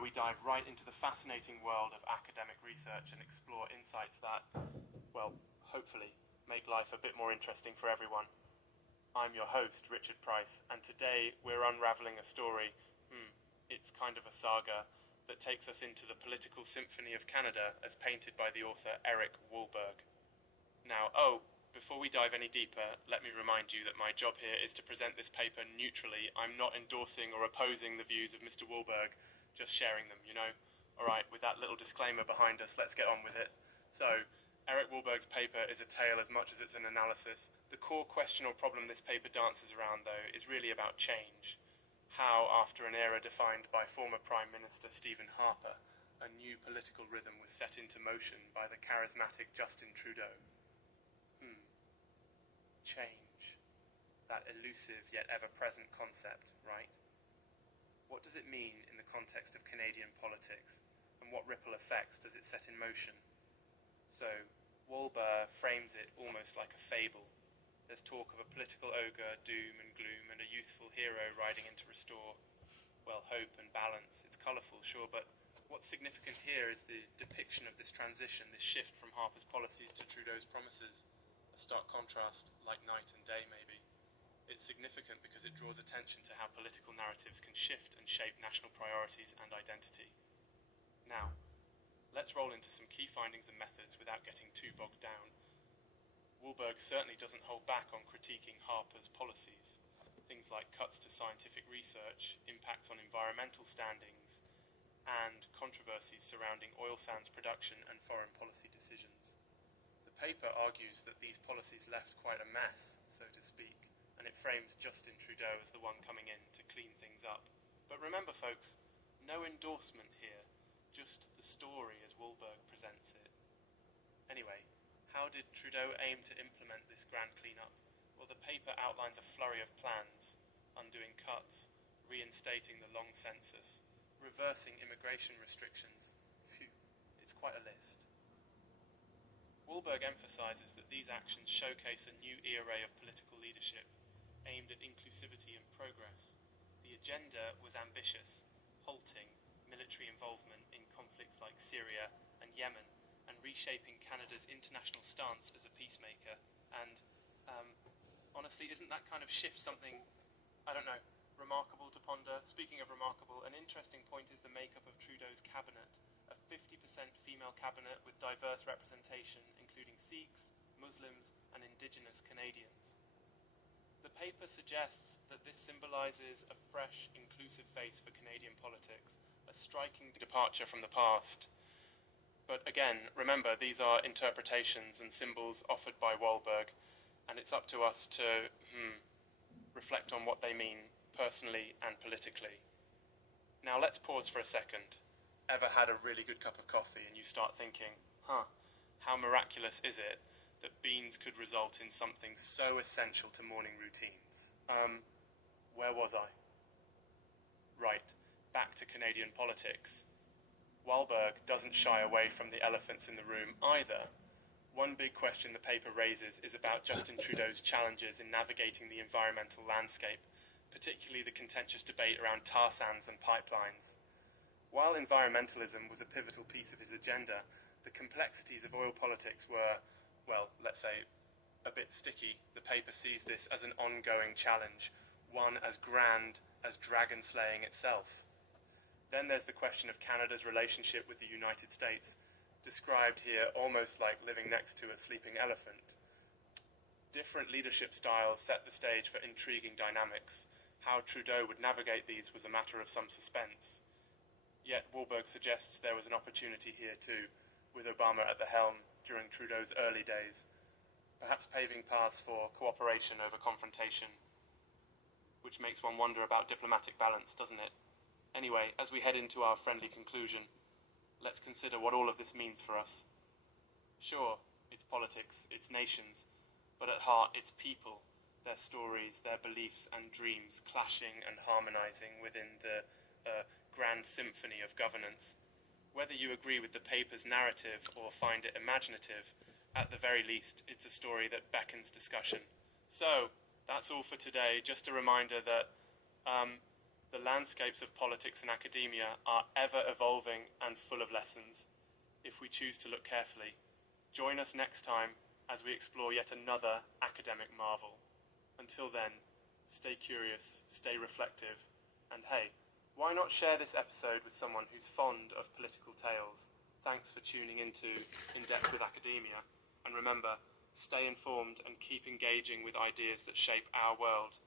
where we dive right into the fascinating world of academic research and explore insights that, well, hopefully make life a bit more interesting for everyone. I'm your host, Richard Price, and today we're unraveling a story, it's kind of a saga, that takes us into the political symphony of Canada as painted by the author Eric Walberg. Now, before we dive any deeper, let me remind you that my job here is to present this paper neutrally. I'm not endorsing or opposing the views of Mr. Walberg, just sharing them, you know. Alright, with that little disclaimer behind us, let's get on with it. So, Eric Walberg's paper is a tale as much as it's an analysis. The core question or problem this paper dances around, though, is really about change. How, after an era defined by former Prime Minister Stephen Harper, a new political rhythm was set into motion by the charismatic Justin Trudeau. Change. That elusive yet ever-present concept, right? What does it mean in the context of Canadian politics, and what ripple effects does it set in motion? So, Walberg frames it almost like a fable. There's talk of a political ogre, doom and gloom, and a youthful hero riding in to restore, well, hope and balance. It's colourful, sure, but what's significant here is the depiction of this transition, this shift from Harper's policies to Trudeau's promises. A stark contrast, like night and day, maybe. It's significant because it draws attention to how political narratives can shift and shape national priorities and identity. Now, let's roll into some key findings and methods without getting too bogged down. Walberg certainly doesn't hold back on critiquing Harper's policies. Things like cuts to scientific research, impacts on environmental standings, and controversies surrounding oil sands production and foreign policy decisions. The paper argues that these policies left quite a mess, so to speak, and it frames Justin Trudeau as the one coming in to clean things up. But remember, folks, no endorsement here, just the story as Walberg presents it. Anyway, how did Trudeau aim to implement this grand clean-up? Well, the paper outlines a flurry of plans: undoing cuts, reinstating the long census, reversing immigration restrictions. Phew, it's quite a list. Walberg emphasises that these actions showcase a new era of political leadership, aimed at inclusivity and progress. The agenda was ambitious, halting military involvement in conflicts like Syria and Yemen, and reshaping Canada's international stance as a peacemaker. And, honestly, isn't that kind of shift something, I don't know, remarkable to ponder? Speaking of remarkable, an interesting point is the makeup of Trudeau's cabinet. A 50% female cabinet with diverse representation, including Sikhs, Muslims, and Indigenous Canadians. The paper suggests that this symbolises a fresh, inclusive face for Canadian politics, a striking departure from the past. But again, remember, these are interpretations and symbols offered by Walberg, and it's up to us to reflect on what they mean personally and politically. Now let's pause for a second. Ever had a really good cup of coffee and you start thinking, how miraculous is it that beans could result in something so essential to morning routines? Where was I? Right, back to Canadian politics. Walberg doesn't shy away from the elephants in the room either. One big question the paper raises is about Justin Trudeau's challenges in navigating the environmental landscape, particularly the contentious debate around tar sands and pipelines. While environmentalism was a pivotal piece of his agenda, the complexities of oil politics were, well, let's say, a bit sticky. The paper sees this as an ongoing challenge, one as grand as dragon slaying itself. Then there's the question of Canada's relationship with the United States, described here almost like living next to a sleeping elephant. Different leadership styles set the stage for intriguing dynamics. How Trudeau would navigate these was a matter of some suspense. Yet Walberg suggests there was an opportunity here too, with Obama at the helm during Trudeau's early days, perhaps paving paths for cooperation over confrontation, which makes one wonder about diplomatic balance, doesn't it? Anyway, as we head into our friendly conclusion, let's consider what all of this means for us. Sure, it's politics, it's nations, but at heart it's people, their stories, their beliefs and dreams clashing and harmonizing within the grand symphony of governance. Whether you agree with the paper's narrative or find it imaginative, at the very least, it's a story that beckons discussion. So, that's all for today. Just a reminder that The landscapes of politics and academia are ever evolving and full of lessons, if we choose to look carefully. Join us next time as we explore yet another academic marvel. Until then, stay curious, stay reflective, and hey, why not share this episode with someone who's fond of political tales? Thanks for tuning into In Depth with Academia, and remember, stay informed and keep engaging with ideas that shape our world.